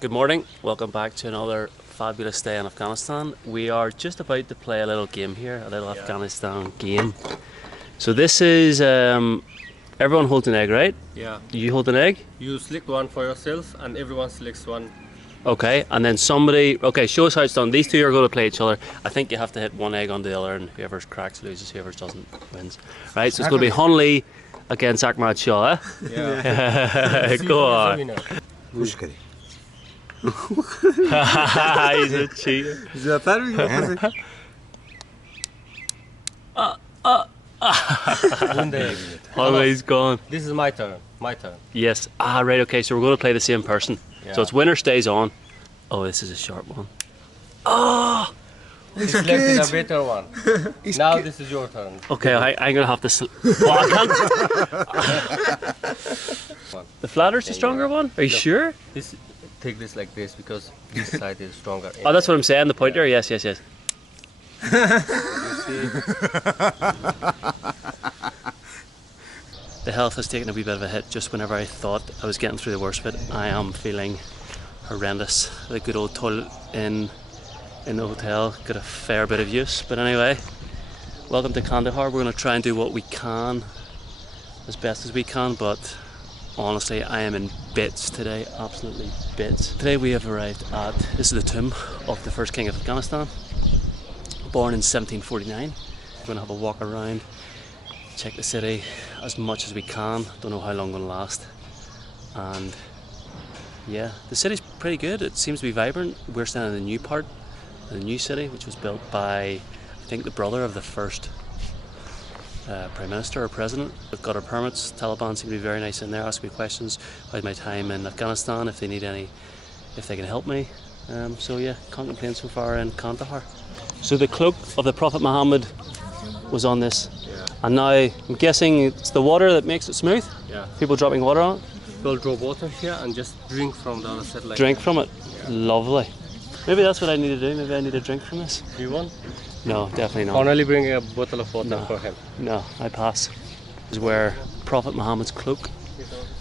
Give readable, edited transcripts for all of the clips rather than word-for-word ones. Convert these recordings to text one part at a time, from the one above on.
Good morning, welcome back to another fabulous day in Afghanistan. We are just about to play a little game here, a little Afghanistan game. So this is, everyone holds an egg, right? Yeah. You hold an egg? You select one for yourself and everyone selects one. Okay, and then somebody, okay, show us how it's done. These two are going to play each other. I think you have to hit one egg on the other and whoever cracks loses, whoever doesn't wins. Right, so it's going to be Hunley against Ahmad Shah, eh? Yeah. Go on. Push kare. He's a cheater. Hunley's gone. This is my turn. Yes. Ah, right, okay, so we're going to play the same person. Yeah. So it's winner stays on. Oh, this is a sharp one. Oh! You selected a better one. Now this is your turn. Okay, I'm going to have to... Oh, I can't. The flatter's the stronger one? Are you sure? Take this like this because this side is stronger. Oh, that's what I'm saying, the pointer? Yes. You see? The health has taken a wee bit of a hit just whenever I thought I was getting through the worst of it. I am feeling horrendous. The good old toilet in the hotel got a fair bit of use. But anyway, welcome to Kandahar. We're going to try and do what we can as best as we can, but honestly I am in bits today, absolutely bits. Today we have arrived at, this is the tomb of the first King of Afghanistan, born in 1749. We're going to have a walk around, check the city as much as we can. Don't know how long it's going to last. And yeah, the city's pretty good. It seems to be vibrant. We're standing in the new part, the new city, which was built by, I think, the brother of the first Prime Minister or President. We've got our permits. Taliban seem to be very nice in there, asking me questions about my time in Afghanistan, if they need any, if they can help me. So yeah, can't complain so far in Kandahar. So the cloak of the Prophet Muhammad was on this. Yeah. And now I'm guessing it's the water that makes it smooth? Yeah. People dropping water on it? We'll draw water here and just drink from the other side like Drink that. from it? Yeah. Lovely. Maybe that's what I need to do. Maybe I need a drink from this. You want? No, definitely not. Only bring a bottle of water No. for him. No, I pass. This is where Prophet Muhammad's cloak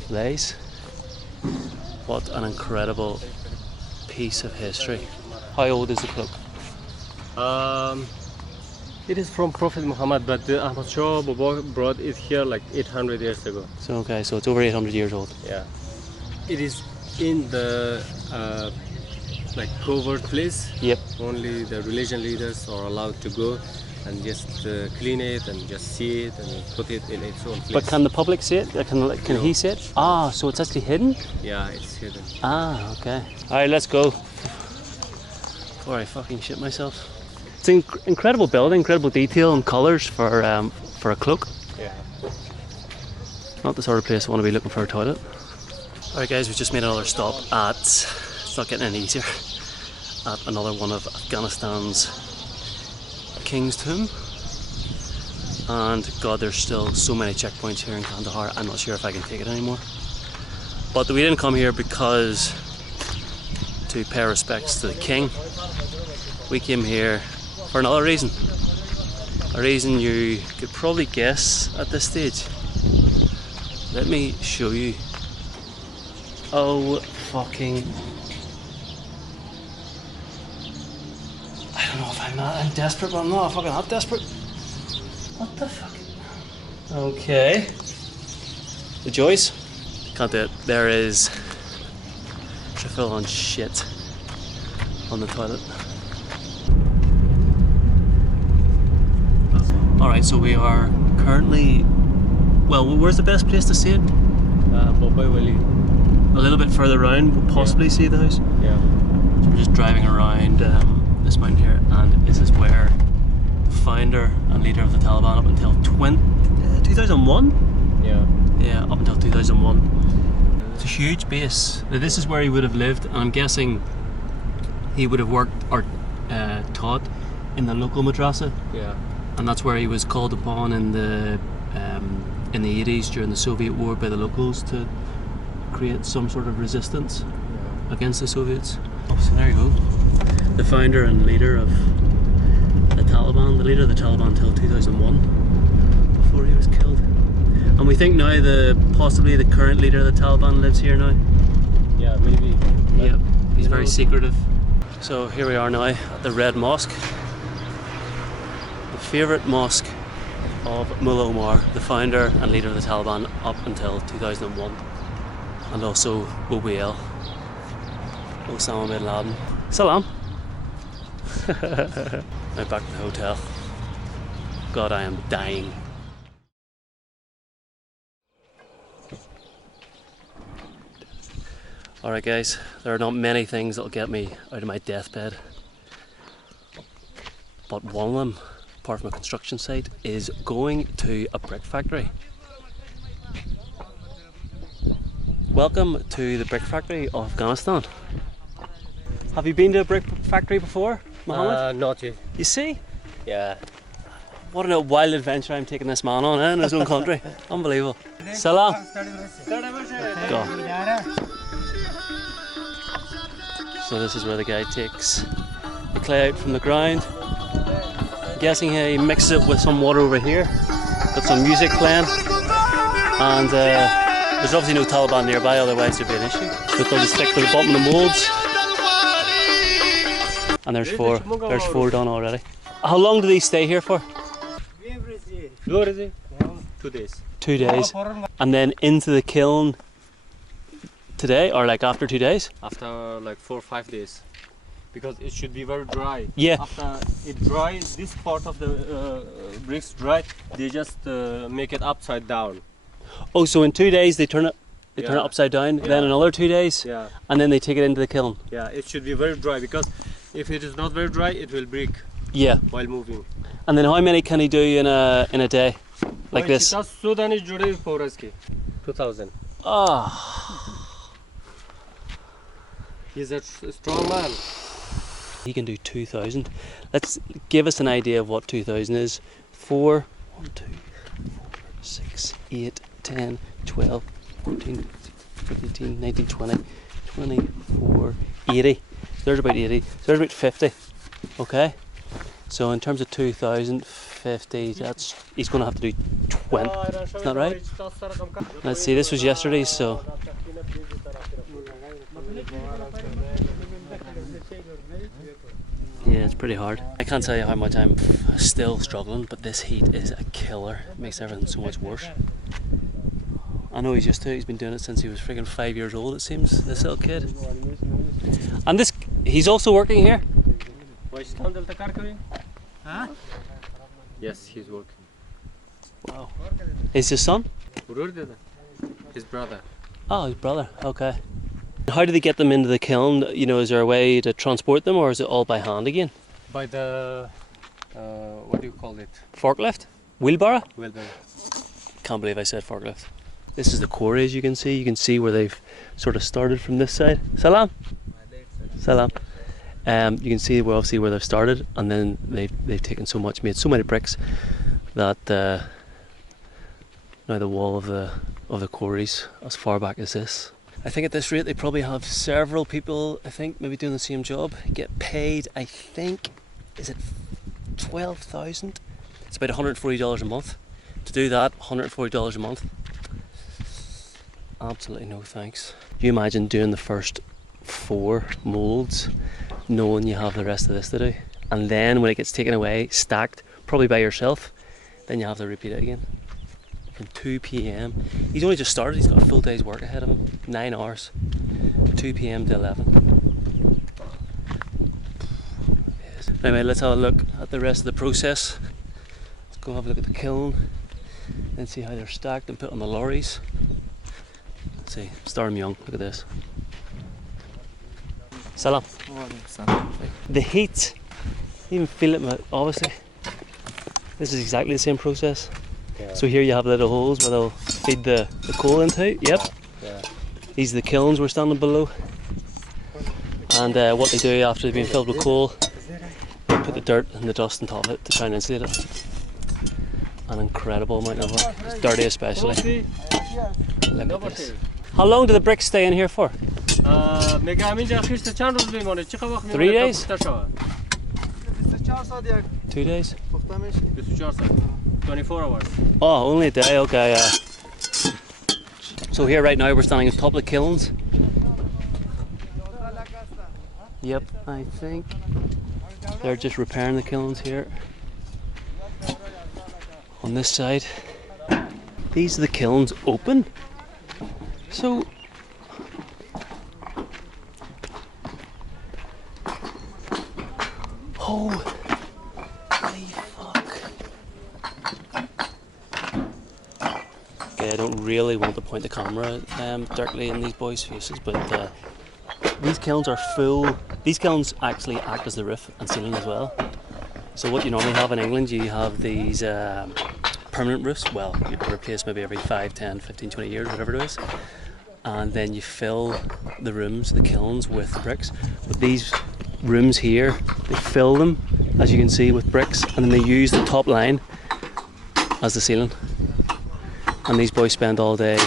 lays. What an incredible piece of history. How old is the cloak? It is from Prophet Muhammad, but Ahmad Shah brought it here like 800 years ago. So okay, so it's over 800 years old. Yeah. It is in the like covered place. Yep. Only the religion leaders are allowed to go and just clean it and just see it and put it in its own place. But can the public see it? Can he see it? Ah, so it's actually hidden? Yeah, it's hidden. Ah, okay. Alright, let's go. Before I fucking shit myself. It's an incredible building, incredible detail and colours for a cloak. Yeah. Not the sort of place I want to be looking for a toilet. Alright guys, we just made another stop at, it's not getting any easier, at another one of Afghanistan's King's Tomb. And God, there's still so many checkpoints here in Kandahar, I'm not sure if I can take it anymore. But we didn't come here because to pay respects to the King. We came here for another reason. A reason you could probably guess at this stage. Let me show you. Oh fucking... I don't know if I'm desperate, but I'm not fucking that desperate. What the fuck? Okay. The joys. Can't do it. There is full on shit on the toilet. Alright, so we are currently, well, where's the best place to see it? A little bit further around, we'll possibly see the house. Yeah. So we're just driving around this mountain here, and this is where the founder and leader of the Taliban up until 2001? Yeah. Yeah, up until 2001. It's a huge base. Now, this is where he would have lived, and I'm guessing he would have worked or taught in the local madrasa. Yeah. And that's where he was called upon in the 80s during the Soviet war by the locals to create some sort of resistance against the Soviets. So there you go. The founder and leader of the Taliban, the leader of the Taliban until 2001, before he was killed. And we think now possibly the current leader of the Taliban lives here now. Yeah, maybe. very secretive. So here we are now at the Red Mosque, the favourite mosque of Mullah Omar, the founder and leader of the Taliban up until 2001, and also OBL, Osama Bin Laden. Salam. Now back to the hotel. God, I am dying. Alright guys, there are not many things that'll get me out of my deathbed, but one of them, apart from a construction site, is going to a brick factory. Welcome to the brick factory of Afghanistan. Have you been to a brick factory before, Mohammed? Not yet. You see? Yeah. What a wild adventure I'm taking this man on, in his own country. Unbelievable. Salam. Go. So this is where the guy takes the clay out from the ground. I'm guessing he mixes it with some water over here, got some music playing, and there's obviously no Taliban nearby, otherwise there'd be an issue. So they'll just stick to the bottom of the moulds. And there's four done already. How long do these stay here for? 2 days. 2 days. And then into the kiln today, or like after 2 days? After like 4 or 5 days, because it should be very dry. Yeah. After it dries, this part of the bricks dry, they just make it upside down. Oh, so in 2 days they turn it upside down, then another 2 days, and then they take it into the kiln. Yeah, it should be very dry, because if it is not very dry, it will break. Yeah. While moving. And then how many can he do in a day, like this? 2000. Ah. He's a strong man. He can do 2,000. Let's give us an idea of what 2,000 is. 1, 2, 4, 6, 8, 10, 12, 14, 15, 19, 20, 24, 80. There's about 80. So there's about 50. Okay. So in terms of 2,050, he's going to have to do 20. Isn't that right? Let's see. This was yesterday, so. Yeah, it's pretty hard. I can't tell you how much I'm still struggling, but this heat is a killer. It makes everything so much worse. I know he's used to it. He's been doing it since he was freaking 5 years old, it seems, this little kid. And he's also working here? Huh? Yes, he's working. Wow. Is his son? His brother. Oh, his brother, okay. How do they get them into the kiln? You know, is there a way to transport them, or is it all by hand again? By the, what do you call it? Forklift? Wheelbarrow? Wheelbarrow. Can't believe I said forklift. This is the quarry, as you can see. You can see where they've sort of started from this side. Salam. Salam. You can see obviously where they've started, and then they've taken made so many bricks that now the wall of the quarries as far back as this. I think at this rate they probably have several people, I think, maybe doing the same job, get paid, I think, is it 12,000? It's about $140 a month. To do that, $140 a month. Absolutely no thanks. Do you imagine doing the first 4 moulds, knowing you have the rest of this to do, and then when it gets taken away, stacked, probably by yourself, then you have to repeat it again. From 2 p.m. He's only just started, he's got a full day's work ahead of him, 9 hours, 2 p.m. to 11. Anyway, let's have a look at the rest of the process. Let's go have a look at the kiln and see how they're stacked and put on the lorries. Let's see, start him young, look at this. Salam. The heat, you even feel it, obviously. This is exactly the same process. Yeah. So here you have little holes where they'll feed the coal into. Yep. Yeah. These are the kilns we're standing below. And what they do after they've been filled with coal, they put the dirt and the dust on top of it to try and insulate it. An incredible amount of work. It's dirty especially. Look at this. How long do the bricks stay in here for? 3 days? 2 days? 24 hours. Oh, only a day, okay. So here right now we're standing on top of the kilns. Yep, I think they're just repairing the kilns here. On this side. These are the kilns open. So holy fuck. Okay, I don't really want to point the camera directly in these boys' faces, but these kilns are full. These kilns actually act as the roof and ceiling as well. So what you normally have in England, you have these permanent roofs. Well, you replace maybe every 5, 10, 15, 20 years, whatever it is. And then you fill the rooms, the kilns, with bricks. But these rooms here, they fill them, as you can see, with bricks, and then they use the top line as the ceiling. And these boys spend all day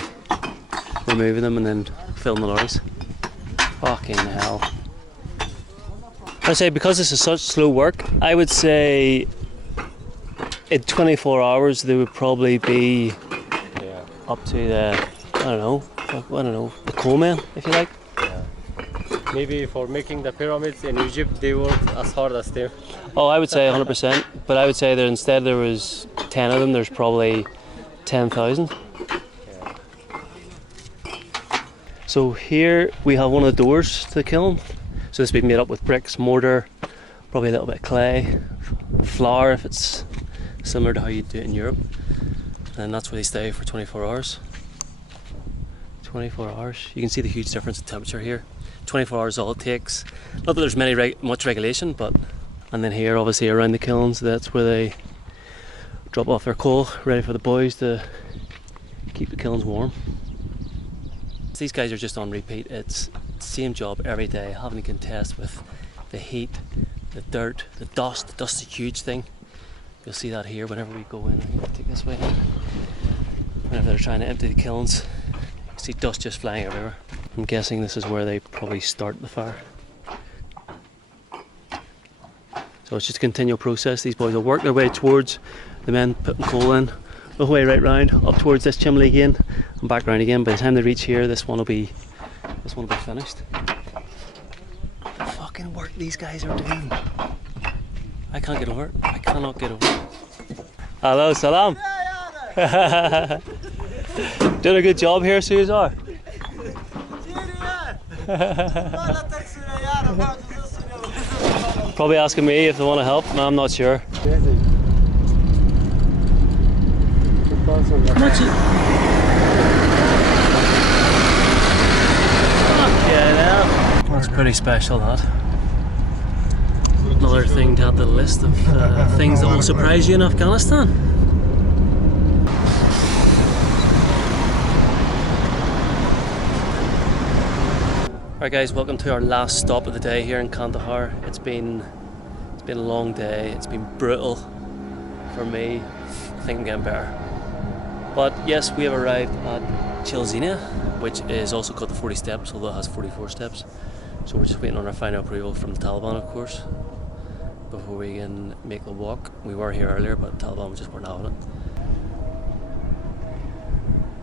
removing them and then filling the lorries. Fucking hell. I say, because this is such slow work, I would say in 24 hours they would probably be up to the, I don't know, the coal mine, if you like. Yeah. Maybe for making the pyramids in Egypt, they worked as hard as them. Oh, I would say 100%, but I would say that instead there was 10 of them, there's probably 10,000. Yeah. So here we have one of the doors to the kiln. So this will be made up with bricks, mortar, probably a little bit of clay, flour if it's similar to how you do it in Europe. And that's where they stay for 24 hours. 24 hours. You can see the huge difference in temperature here. 24 hours all it takes. Not that there's much regulation, but... And then here, obviously around the kilns, that's where they drop off their coal, ready for the boys to keep the kilns warm. These guys are just on repeat. It's the same job every day, having to contest with the heat, the dirt, the dust. The dust is a huge thing. You'll see that here whenever we go in. I'm going to take this way in. Whenever they're trying to empty the kilns, you see dust just flying everywhere. I'm guessing this is where they probably start the fire. So it's just a continual process. These boys will work their way towards the men putting coal in, the way right round, up towards this chimney again, and back round again. By the time they reach here, this one will be finished. The fucking work these guys are doing. I can't get over it. I cannot get over it. Hello, salam. Doing a good job here, Cesar. Probably asking me if they want to help. No, I'm not sure. That's pretty special, that. Another thing to add to the list of things that will surprise you in Afghanistan. Alright guys, welcome to our last stop of the day here in Kandahar. It's been a long day, it's been brutal for me. I think I'm getting better. But yes, we have arrived at Chilzina, which is also called the 40 steps, although it has 44 steps. So we're just waiting on our final approval from the Taliban, of course, before we can make the walk. We were here earlier, but the Taliban just weren't having it.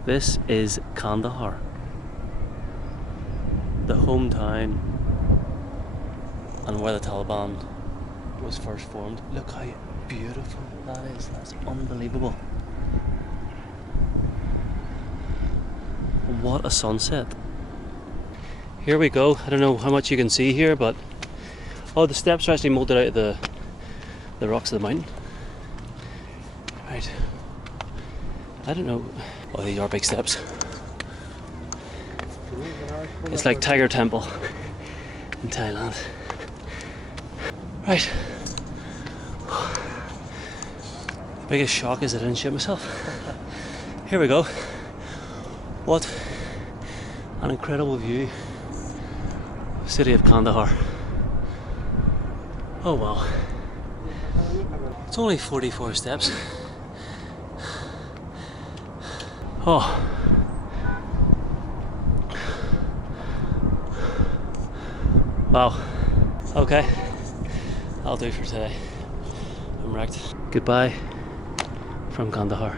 This is Kandahar, the hometown and where the Taliban was first formed. Look how beautiful that is. That's unbelievable. What a sunset. Here we go. I don't know how much you can see here, but oh, the steps are actually molded out of the rocks of the mountain. Right. I don't know. Oh, these are big steps. It's like Tiger Temple in Thailand. Right. The biggest shock is I didn't shit myself. Here we go. What an incredible view. City of Kandahar. Oh wow. It's only 44 steps. Oh. Wow. Okay. That'll do for today. I'm wrecked. Goodbye from Kandahar.